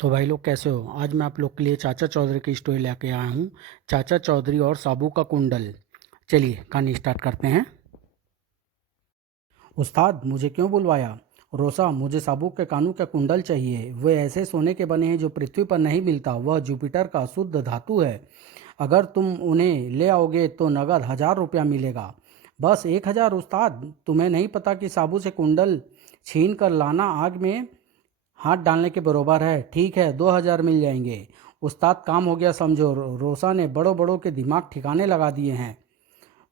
तो भाई लोग कैसे हो। आज मैं आप लोग के लिए चाचा चौधरी की स्टोरी लेके आया हूँ। चाचा चौधरी और साबू का कुंडल। चलिए कहानी स्टार्ट करते हैं। उस्ताद मुझे क्यों बुलवाया? रोसा, मुझे साबू के कानों का कुंडल चाहिए। वे ऐसे सोने के बने हैं जो पृथ्वी पर नहीं मिलता। वह जुपिटर का शुद्ध धातु है। अगर तुम उन्हें ले आओगे तो नगद 1,000 रुपया मिलेगा। बस 1,000 उस्ताद? तुम्हें नहीं पता कि साबू से कुंडल छीन कर लाना आग में हाथ डालने के बरोबर है। ठीक है, 2,000 मिल जाएंगे। उस्ताद काम हो गया समझो। रोसा ने बड़ों बड़ों के दिमाग ठिकाने लगा दिए हैं।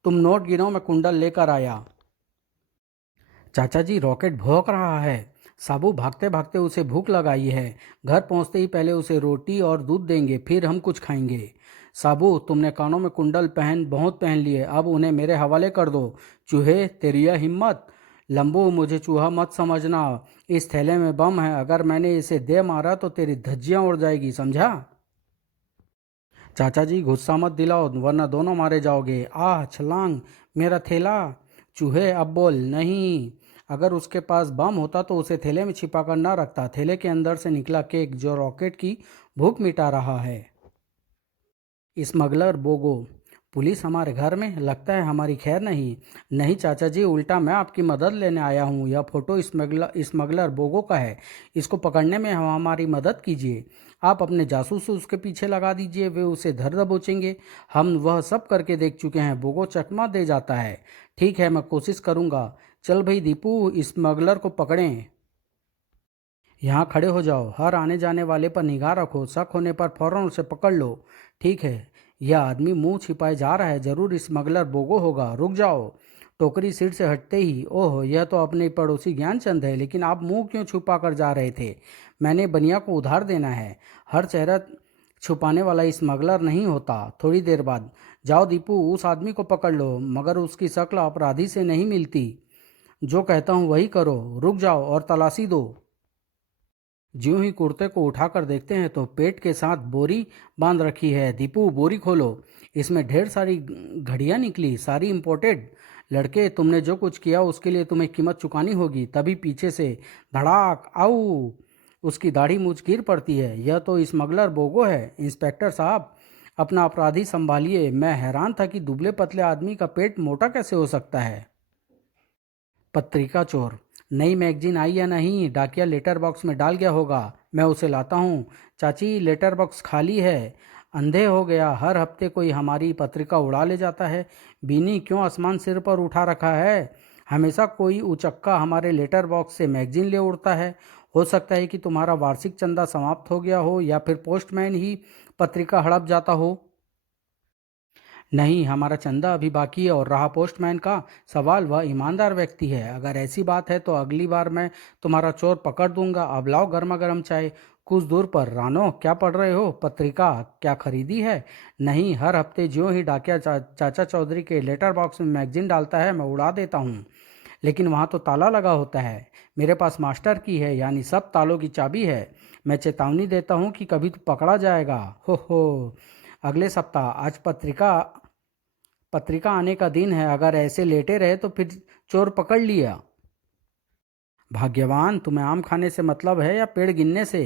तुम नोट गिनो, मैं कुंडल लेकर आया। चाचा जी, रॉकेट भौंक रहा है। साबू भागते भागते उसे भूख लगाई है। घर पहुंचते ही पहले उसे रोटी और दूध देंगे, फिर हम कुछ खाएंगे। साबू, तुमने कानों में कुंडल बहुत पहन लिए, अब उन्हें मेरे हवाले कर दो। चूहे, तेरी यह हिम्मत? लंबू, मुझे चूहा मत समझना। इस थैले में बम है। अगर मैंने इसे दे मारा तो तेरी धज्जियां उड़ जाएगी, समझा? चाचा जी, गुस्सा मत दिलाओ वरना दोनों मारे जाओगे। आह छलांग, मेरा थैला। चूहे, अब बोल। नहीं, अगर उसके पास बम होता तो उसे थैले में छिपा कर न रखता। थैले के अंदर से निकला केक जो रॉकेट की भूख मिटा रहा है। स्मगलर बोगो, पुलिस हमारे घर में? लगता है हमारी खैर नहीं। नहीं चाचा जी, उल्टा मैं आपकी मदद लेने आया हूँ। यह फोटो स्मगलर बोगो का है। इसको पकड़ने में हमारी मदद कीजिए। आप अपने जासूस उसके पीछे लगा दीजिए, वे उसे धर दबोचेंगे। हम वह सब करके देख चुके हैं। बोगो चकमा दे जाता है। ठीक है, मैं कोशिश करूँगा। चल भाई दीपू, स्मगलर को पकड़ें। यहाँ खड़े हो जाओ। हर आने जाने वाले पर निगाह रखो। शक होने पर फौरन उसे पकड़ लो। ठीक है। यह आदमी मुंह छिपाए जा रहा है। जरूर स्मगलर बोगो होगा। रुक जाओ। टोकरी सीट से हटते ही, ओह, यह तो अपने पड़ोसी ज्ञानचंद है। लेकिन आप मुंह क्यों छुपा कर जा रहे थे? मैंने बनिया को उधार देना है। हर चेहरा छुपाने वाला स्मगलर नहीं होता। थोड़ी देर बाद, जाओ दीपू, उस आदमी को पकड़ लो, मगर उसकी शक्ल अपराधी से नहीं मिलती। जो कहता हूँ वही करो। रुक जाओ और तलाशी दो। ज्यों ही कुर्ते को उठाकर देखते हैं तो पेट के साथ बोरी बांध रखी है। दीपू, बोरी खोलो। इसमें ढेर सारी घड़ियां निकली, सारी इंपोर्टेड। लड़के, तुमने जो कुछ किया उसके लिए तुम्हें कीमत चुकानी होगी। तभी पीछे से धड़ाक, आऊ, उसकी दाढ़ी मूंछ गिर पड़ती है। यह तो स्मगलर बोगो है। इंस्पेक्टर साहब, अपना अपराधी संभालिए। मैं हैरान था कि दुबले पतले आदमी का पेट मोटा कैसे हो सकता है। पत्रिका चोर, नई मैगजीन आई या नहीं? डाकिया लेटर बॉक्स में डाल गया होगा। मैं उसे लाता हूँ। चाची, लेटर बॉक्स खाली है। अंधे हो गया, हर हफ्ते कोई हमारी पत्रिका उड़ा ले जाता है। बीनी, क्यों आसमान सिर पर उठा रखा है? हमेशा कोई उचक्का हमारे लेटर बॉक्स से मैगजीन ले उड़ता है। हो सकता है कि तुम्हारा वार्षिक चंदा समाप्त हो गया हो या फिर पोस्टमैन ही पत्रिका हड़प जाता हो। नहीं, हमारा चंदा अभी बाकी है। और रहा पोस्टमैन का सवाल, वह ईमानदार व्यक्ति है। अगर ऐसी बात है तो अगली बार मैं तुम्हारा चोर पकड़ दूंगा। अब लाओ गर्मा गर्म चाय। कुछ दूर पर, रानो, क्या पढ़ रहे हो? पत्रिका? क्या खरीदी है? नहीं, हर हफ्ते ज्यों ही डाकिया चाचा चौधरी के लेटर बॉक्स में मैगजीन डालता है मैं उड़ा देता हूँ। लेकिन वहाँ तो ताला लगा होता है। मेरे पास मास्टर की है, यानी सब तालों की चाबी है। मैं चेतावनी देता हूँ कि कभी तो पकड़ा जाएगा। हो, अगले सप्ताह। आज पत्रिका पत्रिका आने का दिन है। अगर ऐसे लेटे रहे तो फिर चोर पकड़ लिया। भाग्यवान, तुम्हें आम खाने से मतलब है या पेड़ गिनने से?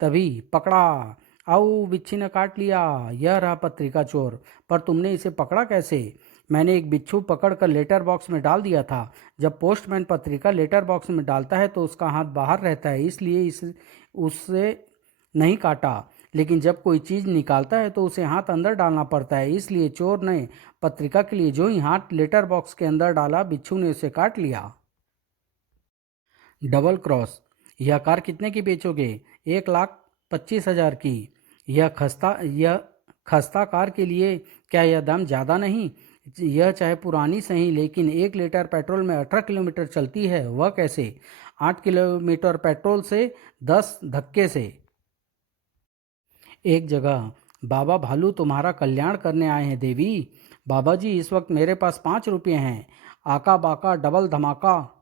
तभी पकड़ा। आओ, बिच्छी ने काट लिया। यह रहा पत्रिका चोर। पर तुमने इसे पकड़ा कैसे? मैंने एक बिच्छू पकड़कर लेटर बॉक्स में डाल दिया था। जब पोस्टमैन पत्रिका लेटर बॉक्स में डालता है तो उसका हाथ बाहर रहता है, इसलिए उससे नहीं काटा। लेकिन जब कोई चीज़ निकालता है तो उसे हाथ अंदर डालना पड़ता है, इसलिए चोर ने पत्रिका के लिए जो ही हाथ लेटर बॉक्स के अंदर डाला, बिच्छू ने उसे काट लिया। डबल क्रॉस, यह कार कितने की बेचोगे? 1,25,000 की। यह खस्ता कार के लिए क्या यह दाम ज़्यादा नहीं? यह चाहे पुरानी सही, लेकिन 1 लीटर पेट्रोल में 18 किलोमीटर चलती है। वह कैसे? 8 किलोमीटर पेट्रोल से, 10 धक्के से। एक जगह, बाबा भालू तुम्हारा कल्याण करने आए हैं देवी। बाबा जी, इस वक्त मेरे पास 5 रुपये हैं। आका बाका डबल धमाका।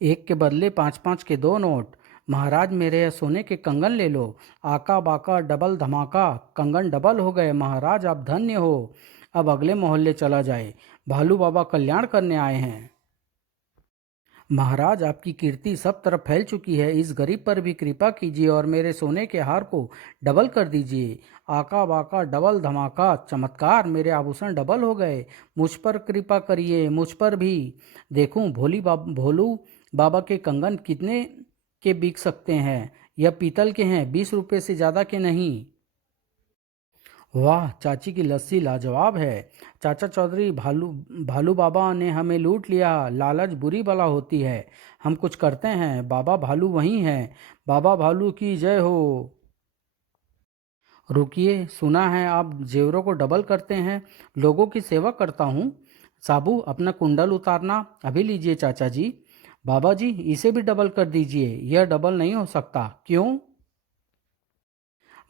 एक के बदले 5-5 के 2 नोट। महाराज, मेरे यह सोने के कंगन ले लो। आका बाका डबल धमाका, कंगन डबल हो गए। महाराज, आप धन्य हो। अब अगले मोहल्ले चला जाए। भालू बाबा कल्याण करने आए हैं। महाराज, आपकी कीर्ति सब तरफ फैल चुकी है। इस गरीब पर भी कृपा कीजिए और मेरे सोने के हार को डबल कर दीजिए। आका बाका डबल धमाका, चमत्कार, मेरे आभूषण डबल हो गए। मुझ पर कृपा करिए, मुझ पर भी। देखूं भोलू बाबा के कंगन कितने के बिक सकते हैं? यह पीतल के हैं, 20 रुपये से ज़्यादा के नहीं। वाह, चाची की लस्सी लाजवाब है। चाचा चौधरी, भालू भालू बाबा ने हमें लूट लिया। लालच बुरी बला होती है। हम कुछ करते हैं, बाबा भालू वही हैं। बाबा भालू की जय हो। रुकिए, सुना है आप जेवरों को डबल करते हैं। लोगों की सेवा करता हूँ। साबू, अपना कुंडल उतारना। अभी लीजिए चाचा जी। बाबा जी, इसे भी डबल कर दीजिए। यह डबल नहीं हो सकता। क्यों?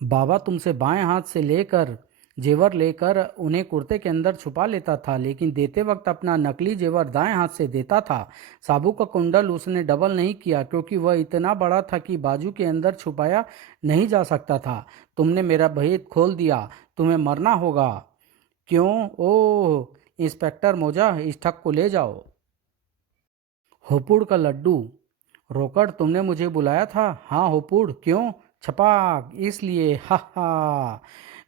बाबा तुमसे बाएं हाथ से लेकर जेवर लेकर उन्हें कुर्ते के अंदर छुपा लेता था, लेकिन देते वक्त अपना नकली जेवर दाएं हाथ से देता था। साबू का कुंडल उसने डबल नहीं किया क्योंकि वह इतना बड़ा था कि बाजू के अंदर छुपाया नहीं जा सकता था। तुमने मेरा भेद खोल दिया। तुम्हें मरना होगा। क्यों? ओह, इंस्पेक्टर मोजा, इस ठग को ले जाओ। होपुड़ का लड्डू। रोकड़, तुमने मुझे बुलाया था? हाँ होपुड़, क्यों? छपाक, इसलिए। हा हा।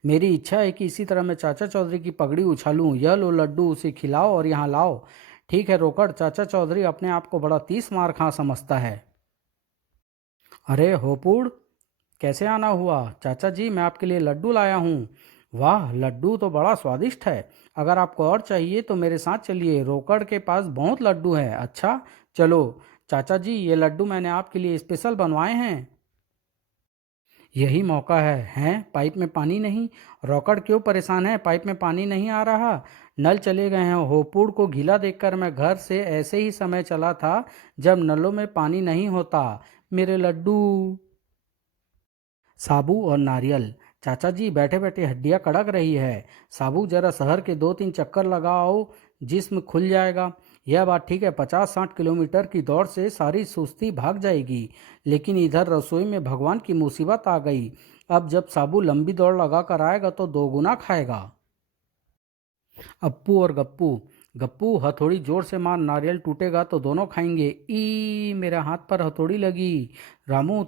मेरी इच्छा है कि इसी तरह मैं चाचा चौधरी की पगड़ी उछालूं। यह लो लड्डू, उसे खिलाओ और यहाँ लाओ। ठीक है रोकड़, चाचा चौधरी अपने आप को बड़ा 30 मार खा समझता है। अरे होपुड़, कैसे आना हुआ? चाचा जी, मैं आपके लिए लड्डू लाया हूँ। वाह, लड्डू तो बड़ा स्वादिष्ट है। अगर आपको और चाहिए तो मेरे साथ चलिए, रोकड़ के पास बहुत लड्डू है। अच्छा, चलो। चाचा जी, ये लड्डू मैंने आपके लिए स्पेशल बनवाए हैं। यही मौका है। हैं, पाइप में पानी नहीं? रॉकट क्यों परेशान है? पाइप में पानी नहीं आ रहा? नल चले गए हैं। होपुड़ को गीला देखकर मैं घर से ऐसे ही समय चला था जब नलों में पानी नहीं होता। मेरे लड्डू। साबू और नारियल। चाचा जी, बैठे बैठे हड्डियां कड़क रही है। साबू, जरा शहर के 2-3 चक्कर लगाओ, जिस्म खुल जाएगा। यह बात ठीक है, 50-60 किलोमीटर की दौड़ से सारी सुस्ती भाग जाएगी। लेकिन इधर रसोई में भगवान की मुसीबत आ गई। अब जब साबू लंबी दौड़ लगा कर आएगा तो 2 गुना खाएगा। अप्पू और गप्पू। गप्पू, हथौड़ी जोर से मार, नारियल टूटेगा तो दोनों खाएंगे। ई, मेरे हाथ पर हथौड़ी लगी। रामू,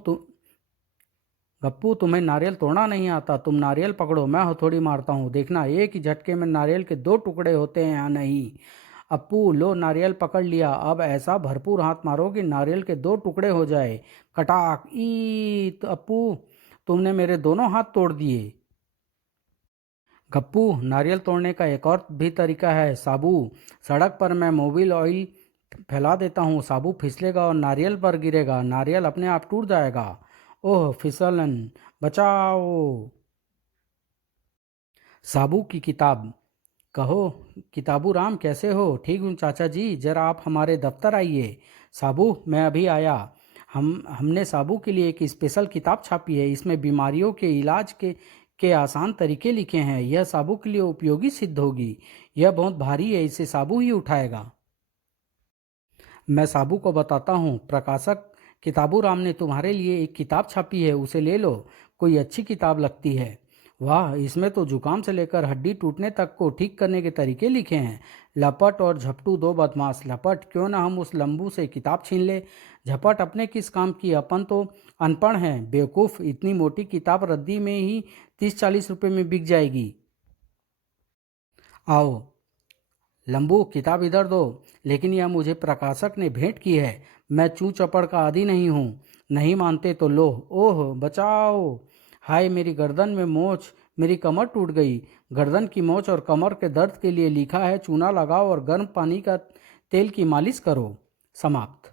गप्पू, तुम्हें नारियल तोड़ना नहीं आता। तुम नारियल पकड़ो, मैं हथौड़ी मारता हूँ। देखना एक ही झटके में नारियल के 2 टुकड़े होते हैं या नहीं। अप्पू, लो नारियल पकड़ लिया। अब ऐसा भरपूर हाथ मारो कि नारियल के 2 टुकड़े हो जाए। कटाक। ई, तो अप्पू, तुमने मेरे दोनों हाथ तोड़ दिए। गप्पू, नारियल तोड़ने का एक और भी तरीका है। साबू, सड़क पर मैं मोबिल ऑयल फैला देता हूँ। साबू फिसलेगा और नारियल पर गिरेगा। नारियल अपने आप टूट जाएगा। ओह फिसलन, बचाओ। साबू की किताब। कहो किताबू राम, कैसे हो? ठीक हूँ चाचा जी, जरा आप हमारे दफ्तर आइए। साबू, मैं अभी आया। हमने साबू के लिए एक स्पेशल किताब छापी है। इसमें बीमारियों के इलाज के आसान तरीके लिखे हैं। यह साबू के लिए उपयोगी सिद्ध होगी। यह बहुत भारी है, इसे साबू ही उठाएगा। मैं साबू को बताता हूँ, प्रकाशक किताबू राम ने तुम्हारे लिए एक किताब छापी है, उसे ले लो। कोई अच्छी किताब लगती है। वाह, इसमें तो जुकाम से लेकर हड्डी टूटने तक को ठीक करने के तरीके लिखे हैं। लपट और झपटू दो बदमाश। लपट, क्यों ना हम उस लंबू से किताब छीन ले। झपट, अपने किस काम की, अपन तो अनपढ़ हैं। बेवकूफ़, इतनी मोटी किताब रद्दी में ही 30-40 रुपये में बिक जाएगी। आओ लंबू, किताब इधर दो। लेकिन यह मुझे प्रकाशक ने भेंट की है। मैं चू चपड़ का आदी नहीं हूँ। नहीं मानते तो लो। ओह बचाओ। हाय, मेरी गर्दन में मोच, मेरी कमर टूट गई। गर्दन की मोच और कमर के दर्द के लिए लिखा है, चूना लगाओ और गर्म पानी का तेल की मालिश करो। समाप्त।